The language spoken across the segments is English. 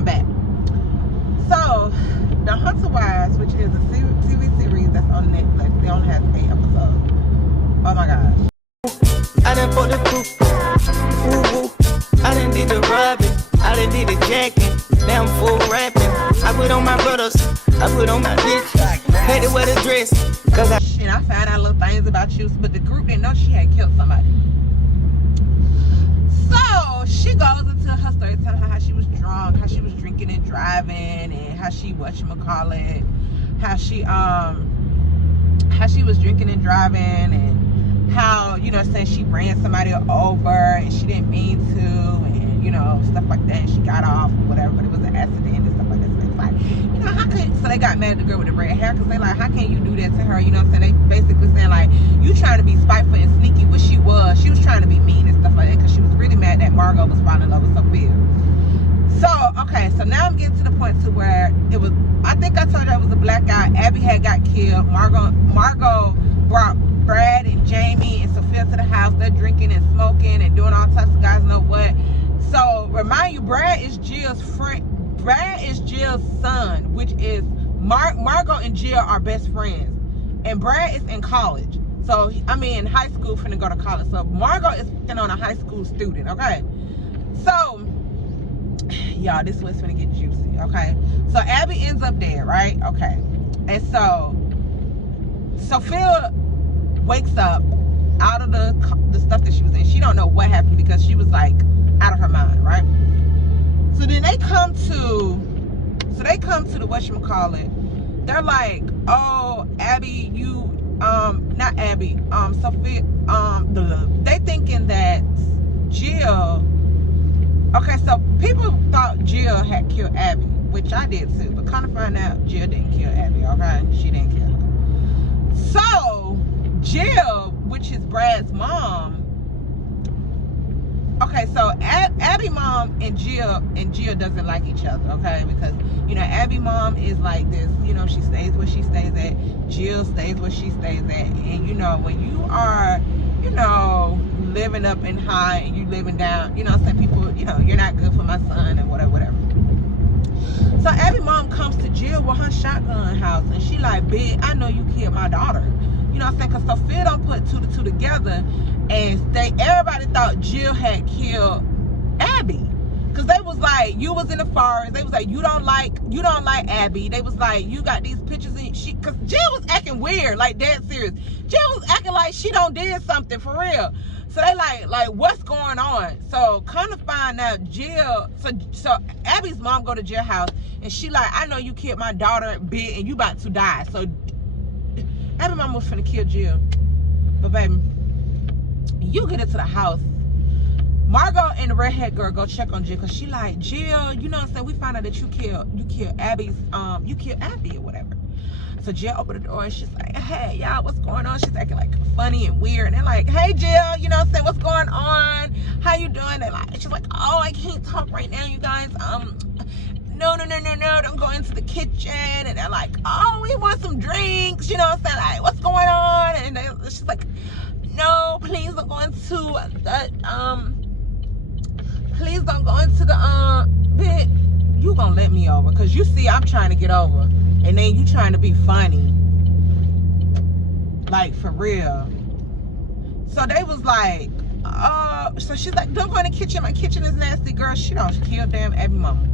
coming back. So, The Hunter Wives, which is a TV series that's on Netflix, they only have 8 episodes. Oh my gosh. I done put the proof. Woo-woo. I done did the rubbing. I done did the jacking. Now I'm full rapping. I put on my brothers. I put on my bitch. Had to wear the dress. Cause I found out little things about you, but the group didn't know she had killed somebody. So she goes into her story telling her how she was drunk, how she was drinking and driving, and how she whatchamacallit, how she was drinking and driving, and how, you know, saying she ran somebody over and she didn't mean to, and, you know, stuff like that. She got off or whatever, but it was an accident and stuff like that. So it's like, you know, how could, so they got mad at the girl with the red hair because they like, how can you do that to her? You know what I'm saying? They basically saying like, you trying to be spiteful and sneaky, which she was. She was trying to be mean and stuff like that because she was really mad that Margot was falling in love with Sophia. So, okay, so now I'm getting to the point to where it was, I think I told you it was a black guy. Abby had got killed. Margot brought Brad and Jamie and Sophia to the house. They're drinking and smoking and doing all types of guys know what. So, remind you, Brad is Jill's friend. Brad is Jill's son, which is Margot and Jill are best friends. And Brad is in college. So, I mean, high school, finna go to college. So, Margot is on a high school student, okay? So, y'all, this one's finna get juicy, okay? So, Abby ends up dead, right? Okay. And so, Sophia wakes up out of the stuff that she was in. She don't know what happened because she was, like, out of her mind, right? So, then they come to the whatchamacallit. They're like, oh, Abby, you, not Abby, Sophia, they thinking that Jill, okay, so people thought Jill had killed Abby, which I did too, but kind of find out Jill didn't kill Abby, okay? She didn't kill her. So, Jill, which is Brad's mom, okay, so Abby mom and Jill doesn't like each other, okay? Because, you know, Abby mom is like this, you know, she stays where she stays at. Jill stays where she stays at. And, you know, when you are, you know, living up and high and you living down, you know, some people, you know, you're not good for my son and whatever. So Abby mom comes to Jill with her shotgun house and she like, bitch, I know you killed my daughter. You know what I'm saying? Because Sophia don't put 2 to 2 together, and everybody thought Jill had killed Abby. Because they was like, you was in the forest. They was like, you don't like Abby. They was like, you got these pictures in because Jill was acting weird, like dead serious. Jill was acting like she don't did something for real. So they like what's going on? So kind of find out Jill, so Abby's mom go to Jill's house and she like, I know you killed my daughter, bitch, and you about to die. So Abby mom was finna kill Jill. But baby, you get into the house. Margot and the redhead girl go check on Jill because she like, Jill, you know what I'm saying? We found out that you killed Abby's, you killed Abby or whatever. So Jill opened the door and she's like, hey, y'all, what's going on? She's acting like funny and weird. And they're like, hey, Jill, you know what I'm saying? What's going on? How you doing? And like, she's like, oh, I can't talk right now, you guys. No, don't go into the kitchen. And they're like, oh, we want some drinks. You know what I'm saying? Like, what's going on? And she's like, no, please don't go into the, please don't go into the, bit. You gonna let me over. Because you see, I'm trying to get over. And then you trying to be funny. Like, for real. So they was like, so she's like, don't go in the kitchen. My kitchen is nasty, girl. She don't kill damn Abby mama.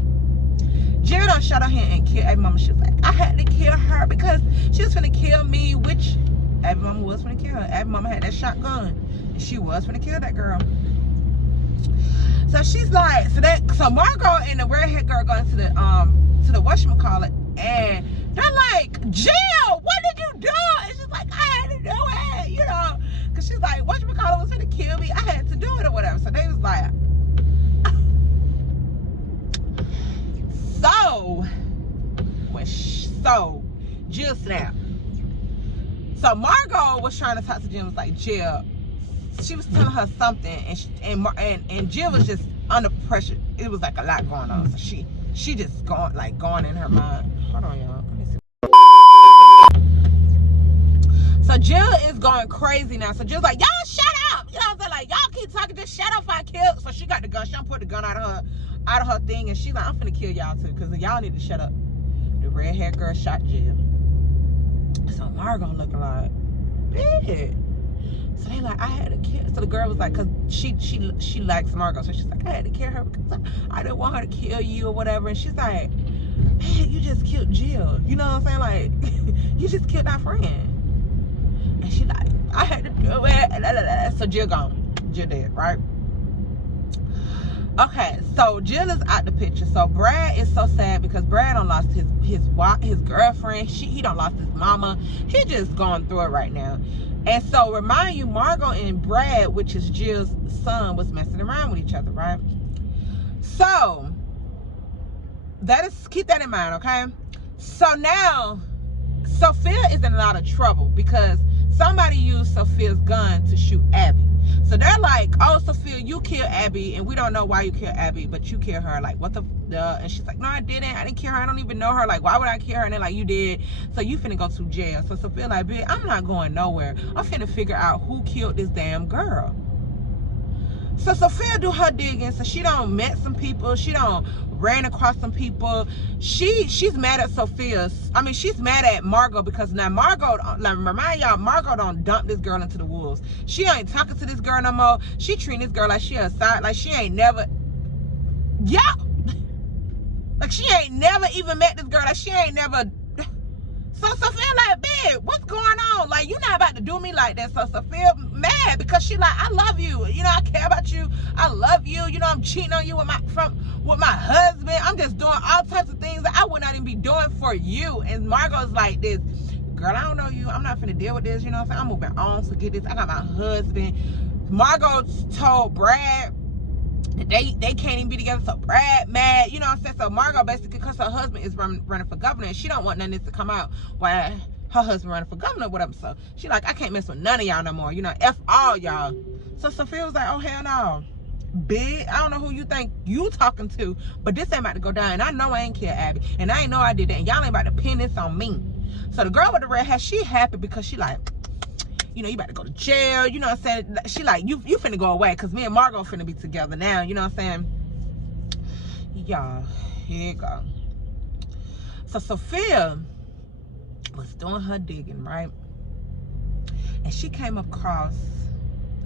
Jill don't shut her hand and kill Abby mama. She was like, I had to kill her because she was finna kill me, which Abby mama was finna kill her. Abby mama had that shotgun. And she was finna kill that girl. So she's like, so Margot and the redhead girl go into the whatchamacallit, and they're like, Jill, what did you do? And she's like, I had to do it, you know, because she's like, whatchamacallit was gonna kill me, I had to do it or whatever. So they was like, so Jill snapped. So Margot was trying to talk to Jill, was like, Jill, she was telling her something, and Jill was just under pressure. It was like a lot going on, so she just going in her mind. Hold on, y'all. Let me see. So Jill is going crazy now. So Jill's like, y'all shut up. You know what I'm saying? Like, y'all keep talking, just shut up if I kill. So she got the gun. She don't put the gun out of out of her thing, and she's like, I'm finna kill y'all too, because y'all need to shut up. The red-haired girl shot Jill. So Margot looking like, bitch. So they like, I had to kill. So the girl was like, cause she likes Margot, so she's like, I had to kill her because I didn't want her to kill you or whatever. And she's like, man, you just killed Jill. You know what I'm saying? Like, you just killed our friend. And she like, I had to do it. So Jill gone. Jill dead, right? Okay, so Jill is out the picture. So Brad is so sad because Brad done lost his girlfriend. He done lost his mama. He just going through it right now. And so remind you, Margot and Brad, which is Jill's son, was messing around with each other, right? So keep that in mind, okay? So now Sophia is in a lot of trouble because somebody used Sophia's gun to shoot Abby. So they're like, oh, Sophia, you killed Abby, and we don't know why you killed Abby, but you killed her. Like, what the? And she's like, no, I didn't kill her. I don't even know her. Like, why would I kill her? And they're like, you did. So you finna go to jail. So Sophia like, bitch, I'm not going nowhere. I'm finna figure out who killed this damn girl. So Sophia do her digging. So she done met some people. She done ran across some people. She's mad at she's mad at Margot because now Margot, like, remind y'all, Margot done dumped this girl into the wolves. She ain't talking to this girl no more. She treating this girl like she a side, like she ain't never, like she ain't never even met this girl. Like she ain't never. So Sophia like, bitch, what's going on? Like, you not about to do me like that. So Sophia mad because she like, I love you. You know, I care about you. I love you. You know, I'm cheating on you with my husband. I'm just doing all types of things that I would not even be doing for you. And Margot's like this, girl, I don't know you. I'm not finna deal with this. You know what I'm saying? I'm moving on. Forget this. I got my husband. Margot told Brad that they can't even be together. So Brad mad. You know what I'm saying? So Margot basically, because her husband is running for governor, and she don't want none of this to come out while her husband running for governor or whatever. So she like, I can't mess with none of y'all no more. You know, F all y'all. So Sophia was like, oh, hell no. Big, I don't know who you think you talking to, but this ain't about to go down. And I know I ain't killed Abby, and I ain't know I did that, and y'all ain't about to pin this on me. So the girl with the red hair, she happy because she like, you know, you about to go to jail. You know what I'm saying? She like, you finna go away because me and Margot finna be together now. You know what I'm saying? Y'all, here you go. So Sophia was doing her digging, right? And she came across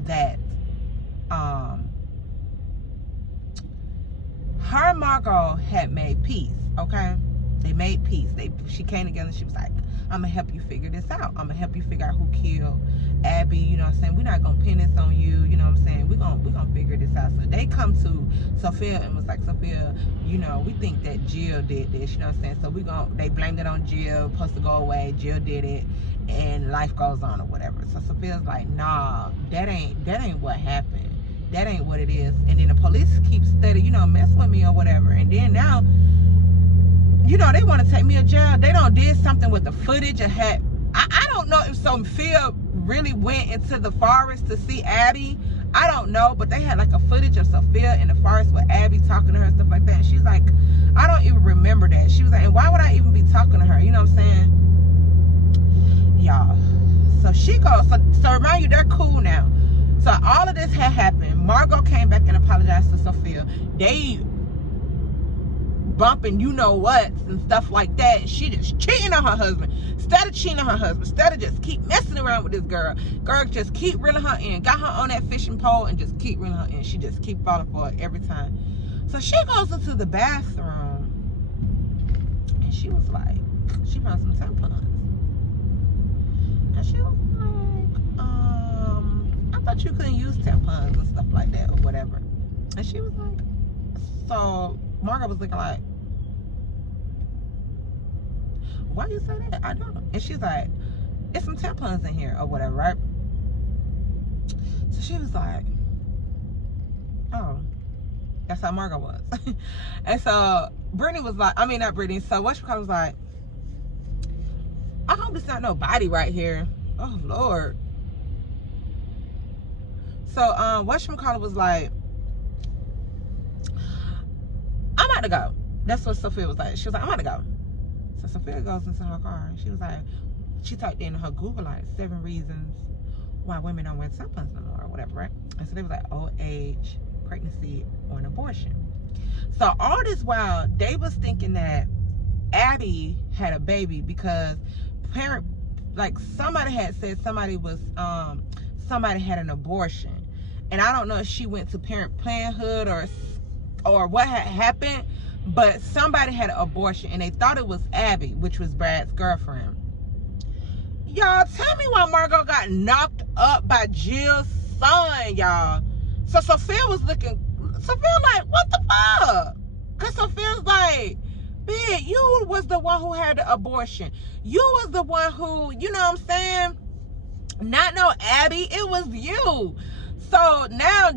that her and Margot had made peace, okay? They made peace. She came together and she was like, I'm gonna help you figure this out. I'm gonna help you figure out who killed Abby. You know what I'm saying? We're not gonna pin this on you. You know what I'm saying? We're gonna figure this out. So they come to Sophia and was like, Sophia, you know, we think that Jill did this. You know what I'm saying? So they blamed it on Jill. Supposed to go away. Jill did it, and life goes on or whatever. So Sophia's like, nah, that ain't what happened. That ain't what it is. And then the police keep steady, you know, messing with me or whatever. And then now, you know, they want to take me to jail. They done did something with the footage and had, I don't know if Sophia really went into the forest to see Abby. I don't know, but they had like a footage of Sophia in the forest with Abby talking to her and stuff like that. And she's like, I don't even remember that. She was like, and why would I even be talking to her? You know what I'm saying? Y'all. So she goes, so remind you, they're cool now. So all of this had happened. Margot came back and apologized to Sophia. They bumping you know what and stuff like that. She just cheating on her husband. Instead of cheating on her husband, instead of just keep messing around with this girl just keep reeling her in. Got her on that fishing pole and just keep reeling her in. She just keep falling for it every time. So she goes into the bathroom and she was like, she found some tampons. And she was like, I thought you couldn't use tampons and stuff like that or whatever. And she was like, so Margot was looking like, why you say that? I don't. And she's like, it's some tampons in here or whatever, right? So she was like, oh, that's how Margot was. And so Brittany was like, I mean, not Brittany. So Whatchamacallit was like, I hope it's not nobody right here. Oh, Lord. So Whatchamacallit was like, I'm about to go. That's what Sophia was like. She was like, I'm about to go. So Sophia goes into her car and she was like, she typed in her Google like 7 reasons why women don't wear tampons no more or whatever, right? And so they was like old age, pregnancy, or an abortion. So all this while, they was thinking that Abby had a baby because somebody had said somebody had an abortion, and I don't know if she went to Parent Parenthood or what had happened, but somebody had an abortion and they thought it was Abby, which was Brad's girlfriend. Y'all, tell me why Margot got knocked up by Jill's son, y'all. So Sophia like, what the fuck? Because Sophia's like, bitch, you was the one who had the abortion. You was the one who, you know what I'm saying? Not no Abby, it was you. So now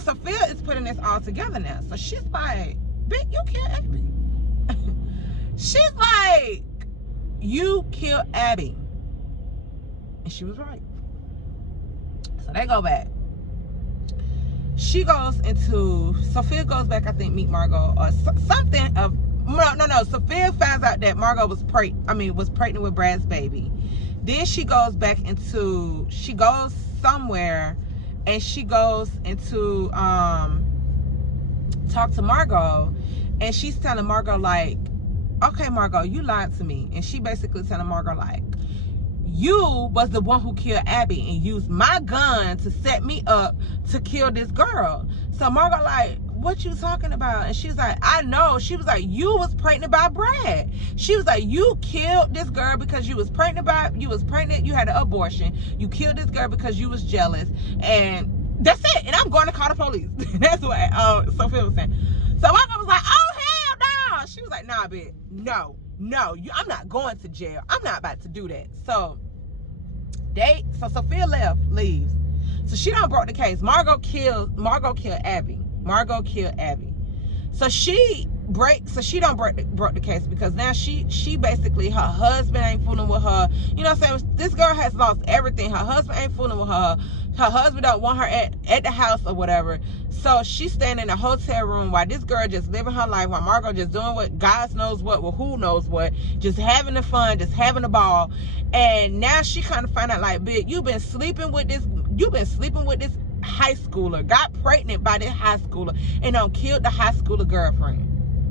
Sophia is putting this all together now. So she's like, bitch, you killed Abby. She's like, you killed Abby. And she was right. So they go back. Sophia goes back, I think, meet Margot or something of, no. Sophia finds out that Margot was pregnant with Brad's baby. Then she goes somewhere and she goes into talk to Margot, and she's telling Margot like, okay, Margot, you lied to me. And she basically telling Margot like, you was the one who killed Abby and used my gun to set me up to kill this girl. So Margot like, what you talking about? And she's like, I know. She was like, you was pregnant by Brad. She was like, you killed this girl because you was pregnant, you had an abortion. You killed this girl because you was jealous. And that's it. And I'm going to call the police. That's what Sophia was saying. So Margot was like, oh, hell no. She was like, nah, bitch, no, I'm not going to jail. I'm not about to do that. So Sophia leaves. So she done broke the case. Margot killed Abby. So she done broke the case because now she basically, her husband ain't fooling with her. You know what I'm saying? This girl has lost everything. Her husband ain't fooling with her. Her husband don't want her at the house or whatever. So she's staying in a hotel room while this girl just living her life, while Margot just doing what God knows what, well, who knows what, just having the fun, just having a ball. And now she kind of find out like, bitch, you've been sleeping with this high schooler, got pregnant by this high schooler, and done killed the high schooler girlfriend.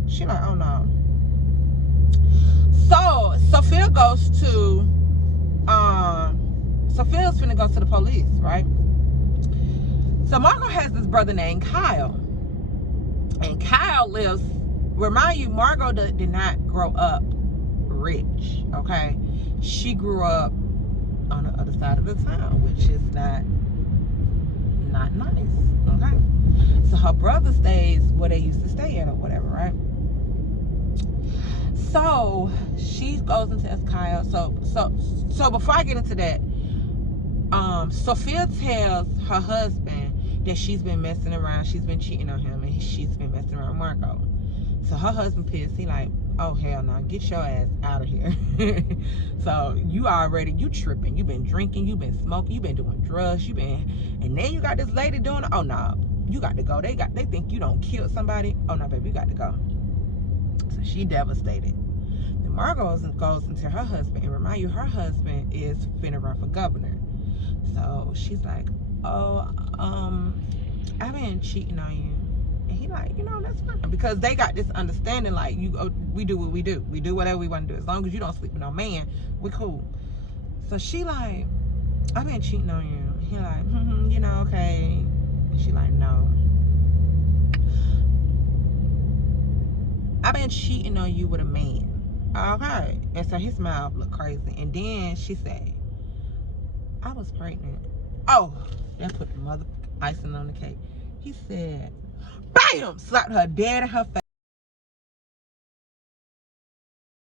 She like, oh no. So Sophia's finna go to the police, right? So Margot has this brother named Kyle. And Kyle lives, remind you, Margot did not grow up rich, okay? She grew up on the other side of the town, which is not nice, okay? So her brother stays where they used to stay at or whatever, right? So she goes and tells Kyle. So before I get into that, Sophia tells her husband that she's been messing around, she's been cheating on him, and she's been messing around with Margot. So her husband pissed. He like, oh hell no, get your ass out of here. So you tripping, you been drinking, you been smoking, you been doing drugs, and then you got this lady doing it. Oh no, you got to go. They think you don't kill somebody. Oh no, baby, you got to go. So she devastated. Then Margot goes into her husband, and remind you, her husband is finna run for governor. So she's like, oh, I've been cheating on you. And he like, you know, that's fine. Because they got this understanding, like, we do what we do. We do whatever we want to do. As long as you don't sleep with no man, we cool. So she like, I've been cheating on you. He like, you know, okay. And she like, no. I've been cheating on you with a man. Okay. And so his mouth looked crazy. And then she said, I was pregnant. Oh, that put the mother icing on the cake. He said, bam, slapped her dead in her face.